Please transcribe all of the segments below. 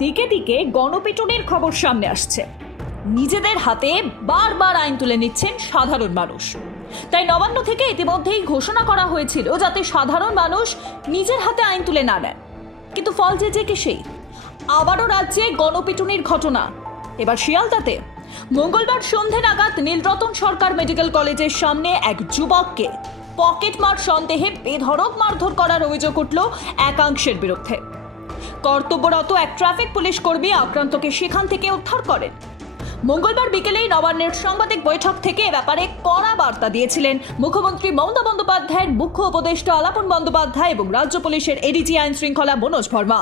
দিকে দিকে গণপিটুনির খবর সামনে আসছে। নিজেদের হাতে বারবার আইন তুলে নিচ্ছেন সাধারণ মানুষ। তাই নবান্ন থেকে ইতিমধ্যেই ঘোষণা করা হয়েছিল যাতে সাধারণ মানুষ নিজের হাতে আইন তুলে না নেন। কিন্তু ফল যে কি সেই, আবারও রাজ্যে গণপিটুনির ঘটনা। এবার শিয়ালদাতে মঙ্গলবার সন্ধে নাগাদ নীলরতন সরকার মেডিকেল কলেজের সামনে এক যুবককে পকেটমার সন্দেহে বেধড়ক মারধর করার অভিযোগ উঠল একাংশের বিরুদ্ধে। কর্তব্যরত এক ট্রাফিক পুলিশ কর্মী আক্রান্তকে সেখান থেকে উদ্ধার করেন। মঙ্গলবার বিকেলেই নবান্নের সাংবাদিক বৈঠক থেকে এ ব্যাপারে কড়া বার্তা দিয়েছিলেন মুখ্যমন্ত্রী মমতা বন্দ্যোপাধ্যায়ের মুখ্য উপদেষ্টা আলাপন বন্দ্যোপাধ্যায় এবং রাজ্য পুলিশের এডিজি আইন শৃঙ্খলা মনোজ ভার্মা।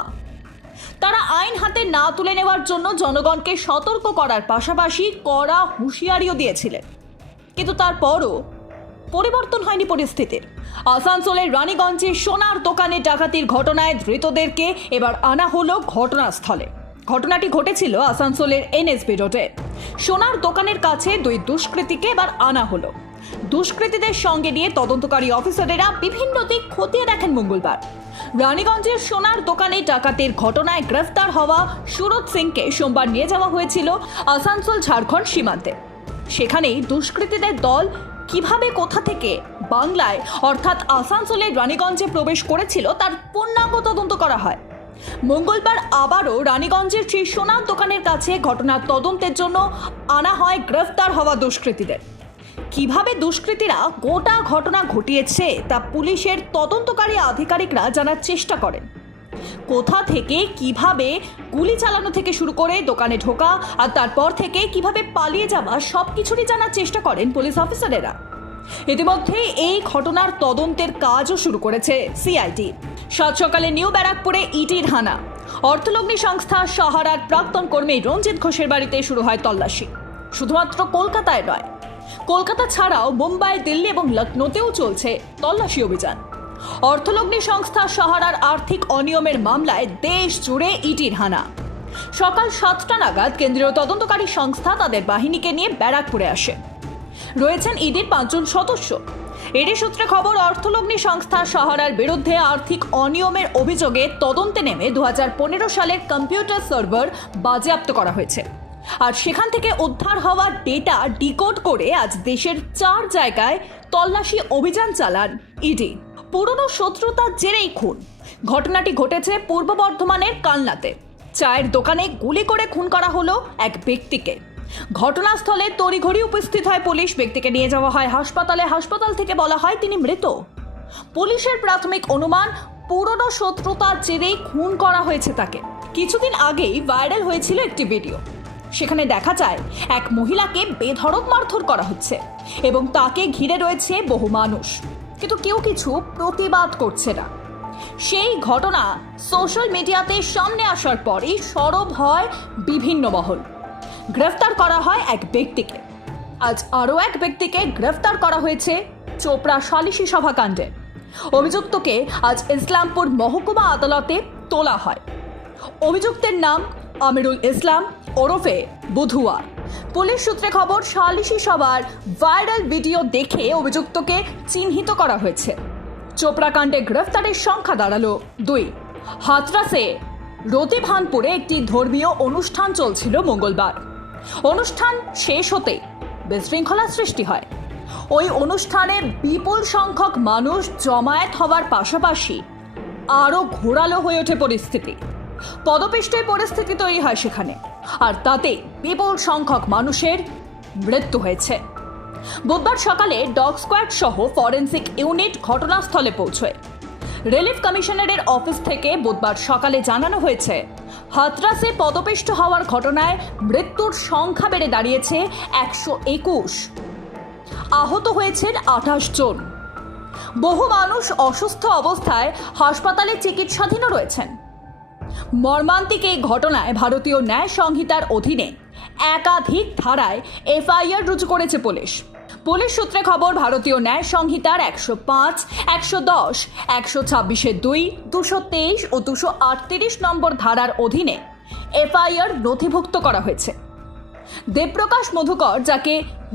তারা আইন হাতে না তুলে নেওয়ার জন্য জনগণকে সতর্ক করার পাশাপাশি কড়া হুঁশিয়ারিও দিয়েছিলেন। কিন্তু তারপরও পরিবর্তন হয়নি পরিস্থিতির। আসানসোলের রানীগঞ্জে সোনার দোকানে ডাকাতির ঘটনায় ধৃতদেরকে এবার আনা হলো ঘটনাস্থলে। ঘটনাটি ঘটেছিল আসানসোলের এনএসবি রোডে। সোনার দোকানের কাছে দুই দুষ্কৃতীকে এবার আনা হলো। দুষ্কৃতীদের সঙ্গে নিয়ে তদন্তকারী অফিসারেরা বিভিন্ন দিক খতিয়ে দেখেন মঙ্গলবার। রানীগঞ্জের সোনার দোকানে ডাকাতির ঘটনায় গ্রেফতার হওয়া সুরজ সিংকে সোমবার নিয়ে যাওয়া হয়েছিল আসানসোল ঝাড়খণ্ড সীমান্তে। সেখানেই দুষ্কৃতীদের দল কিভাবে কোথা থেকে বাংলায় অর্থাৎ আসানসোলের রানীগঞ্জে প্রবেশ করেছিল তার পূর্ণাঙ্গ তদন্ত করা হয়। মঙ্গলবার আবারও রানীগঞ্জের সেই সোনার দোকানের কাছে ঘটনার তদন্তের জন্য আনা হয় গ্রেফতার হওয়া দুষ্কৃতীদের। কিভাবে দুষ্কৃতীরা গোটা ঘটনা ঘটিয়েছে তা পুলিশের তদন্তকারী আধিকারিকরা জানার চেষ্টা করেন। কোথা থেকে কিভাবে গুলি চালানো থেকে শুরু করে দোকানে ঢোকা আর তারপর থেকে কিভাবে পালিয়ে যাওয়া সবকিছুরই জানার চেষ্টা করেন পুলিশ অফিসারেরা। ইতিমধ্যে এই ঘটনার তদন্তের কাজও শুরু করেছে সিআইডি। সাত সকালে নিউ ব্যারাকপুরে ইডির হানা। অর্থলগ্নি সংস্থা সাহারার প্রাক্তন কর্মী রঞ্জিত ঘোষের বাড়িতে শুরু হয় তল্লাশি। শুধুমাত্র কলকাতায় নয়, কলকাতা ছাড়াও মুম্বাই, দিল্লি এবং লখনৌতেও চলছে তল্লাশি অভিযান। অর্থলগ্নি সংস্থা সাহারার আর্থিক অনিয়মের মামলায় দেশ জুড়ে ইডির হানা। সকাল 7টা নাগাদ কেন্দ্রীয় তদন্তকারী সংস্থা তাদের বাহিনীকে নিয়ে ব্যারাকপুরে আসে। রয়েছেন ইডির 5 জন সদস্য। ইডি সূত্রে খবর, অর্থলগ্নি সংস্থা সাহারার বিরুদ্ধে আর্থিক অনিয়মের অভিযোগে তদন্তে নেমে 2015 সালের কম্পিউটার সার্ভার বাজেয়াপ্ত করা হয়েছে। আর সেখান থেকে উদ্ধার হওয়া ডেটা ডিকোড করে আজ দেশের 4 জায়গায় তল্লাশি অভিযান চালান ইডি। পুরনো শত্রুতার জেরেই খুন। ঘটনাটি ঘটেছে পূর্ব বর্ধমানের কালনাতে। চায়ের দোকানে গুলি করে খুন করা হলো এক ব্যক্তিকে। ঘটনাস্থলে তড়িঘড়ি উপস্থিত হয় পুলিশ। ব্যক্তিকে নিয়ে যাওয়া হয় হাসপাতালে। হাসপাতাল থেকে বলা হয় তিনি মৃত। পুলিশের প্রাথমিক অনুমান, পুরনো শত্রুতার জেরেই খুন করা হয়েছে তাকে। কিছুদিন আগেই ভাইরাল হয়েছিল একটি ভিডিও। সেখানে দেখা যায় এক মহিলাকে বেধড়ক মারধর করা হচ্ছে এবং তাকে ঘিরে রয়েছে বহু মানুষ, কিন্তু কেউ কিছু প্রতিবাদ করছে না। সেই ঘটনা সোশ্যাল মিডিয়াতে সামনে আসার পরই সরব হয় বিভিন্ন মহল। গ্রেফতার করা হয় এক ব্যক্তিকে। আজ আরও এক ব্যক্তিকে গ্রেফতার করা হয়েছে চোপড়া সালিশি সভা কাণ্ডে। অভিযুক্তকে আজ ইসলামপুর মহকুমা আদালতে তোলা হয়। অভিযুক্তের নাম আমিরুল ইসলাম ওরফে বুধুয়া। পুলিশ সূত্রে খবর, সালিশি সভার ভাইরাল ভিডিও দেখে অভিযুক্তকে চিহ্নিত করা হয়েছে। চোপড়া কাণ্ডে গ্রেফতারের সংখ্যা দাঁড়ালো 2। হাতরাসে রতিভানপুরে একটি ধর্মীয় অনুষ্ঠান চলছিল মঙ্গলবার। অনুষ্ঠান শেষ হতে বিশৃঙ্খলা সৃষ্টি হয়। ওই অনুষ্ঠানে বিপুল সংখ্যক মানুষ জমায়েত হওয়ার পাশাপাশি আরও ঘোরালো হয়ে ওঠে পরিস্থিতি। পদপিষ্টের পরিস্থিতি তৈরি হয় সেখানে, আর তাতে বিপুল সংখ্যক মানুষের মৃত্যু হয়েছে। বুধবার সকালে ডগ স্কোয়াড সহ ফরেন্সিক ইউনিট ঘটনাস্থলে পৌঁছয়। রিলিফ কমিশনারের অফিস থেকে বুধবার সকালে জানানো হয়েছে, হাতরাসে পদপিষ্ট হওয়ার ঘটনায় মৃত্যুর সংখ্যা বেড়ে দাঁড়িয়েছে 121। আহত হয়েছেন 28 জন। বহু মানুষ অসুস্থ অবস্থায় হাসপাতালে চিকিৎসাধীনও রয়েছেন। মর্মান্তিক এই ঘটনায় ভারতীয় ন্যায় সংহিতার অধীনে একাধিক ধারায় এফআইআর রুজু করেছে পুলিশ। পুলিশ সূত্রে খবর, ভারতীয় ন্যায় সংহিতার 105, 110, 126-2, 223 ও 238 নম্বর ধারার অধীনে এফআইআর নথিভুক্ত করা হয়েছে। দেবপ্রকাশ মধুকর, যাকে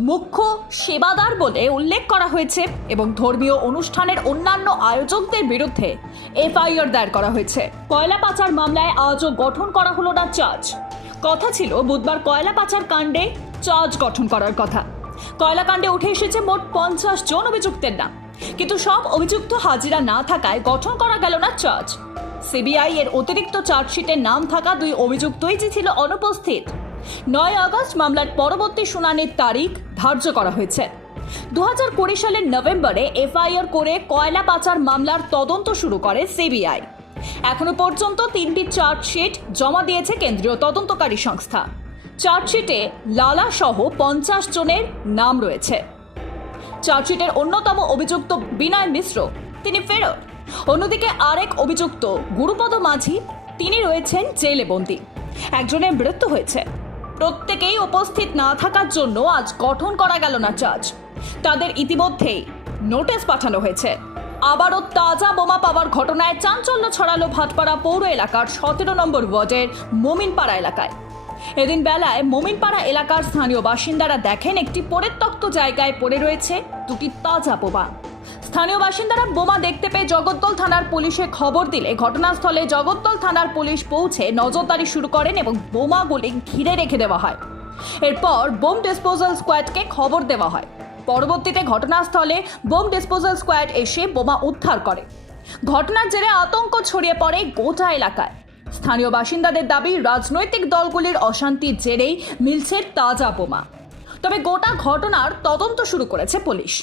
মুখ্য সেবাদার বলে উল্লেখ করা হয়েছে, এবং ধর্মীয় অনুষ্ঠানের অন্যান্য আয়োজকদের বিরুদ্ধে এফআইআর দায়ের করা হয়েছে। কয়লা পাচার মামলায় আজও গঠন করা হলো না চার্জ। কথা ছিল বুধবার কয়লা পাচার কাণ্ডে চার্জ গঠন করার কথা। কয়লা কাণ্ডে উঠে এসেছে মোট 50 জন অভিযুক্তের নাম, কিন্তু সব অভিযুক্ত হাজিরা না থাকায় গঠন করা গেল না চার্জ। সিবিআই এর অতিরিক্ত চার্জশিটে নাম থাকা 2 অভিযুক্তই যে ছিল অনুপস্থিত। 9 আগস্ট মামলার পরবর্তী শুনানির তারিখ ধার্য করা হয়েছে। 2020 সালের নভেম্বরে এফআইআর করে কয়লা পাচার মামলার তদন্ত শুরু করে সিবিআই। এখনো পর্যন্ত 3টি চার্জশিট জমা দিয়েছে কেন্দ্রীয় তদন্তকারী সংস্থা। চার্জশিটে লালা সহ 50 জনের নাম রয়েছে। চার্জশিটের অন্যতম অভিযুক্ত বিনয় মিশ্র, তিনি ফেরত। অন্যদিকে আরেক অভিযুক্ত গুরুপদ মাঝি, তিনি রয়েছেন জেলে বন্দী। একজনের মৃত্যু হয়েছে। প্রত্যেকেই উপস্থিত না থাকার জন্য আজ গঠন করা গেল না চার্জ। তাদের ইতিমধ্যেই নোটিশ পাঠানো হয়েছে। আবারও তাজা বোমা পাওয়ার ঘটনায় চাঞ্চল্য ছড়ালো ভাটপাড়া পৌর এলাকার 17 নম্বর ওয়ার্ডের মোমিনপাড়া এলাকায়। এদিন বেলায় মোমিনপাড়া এলাকার স্থানীয় বাসিন্দারা দেখেন একটি পরিত্যক্ত জায়গায় পড়ে রয়েছে 2টি তাজা বোমা। স্থানীয় বাসিন্দারা বোমা দেখতে পেয়ে জগদ্দল থানার পুলিশে খবর দিলে ঘটনাস্থলে জগদ্দল থানার পুলিশ পৌঁছে নজরদারি শুরু করেন এবং বোমাগুলি ঘিরে রেখে দেওয়া হয়। এরপর বোম ডিসপোজাল স্কোয়াডকে খবর দেওয়া হয়। পরবর্তীতে ঘটনাস্থলে বোম ডিসপোজাল স্কোয়াড এসে বোমা উদ্ধার করে। ঘটনার জেরে আতঙ্ক ছড়িয়ে পড়ে গোটা এলাকায়। স্থানীয় বাসিন্দাদের দাবি, রাজনৈতিক দলগুলির অশান্তির জেরেই মিলছে তাজা বোমা। তবে গোটা ঘটনার তদন্ত শুরু করেছে পুলিশ।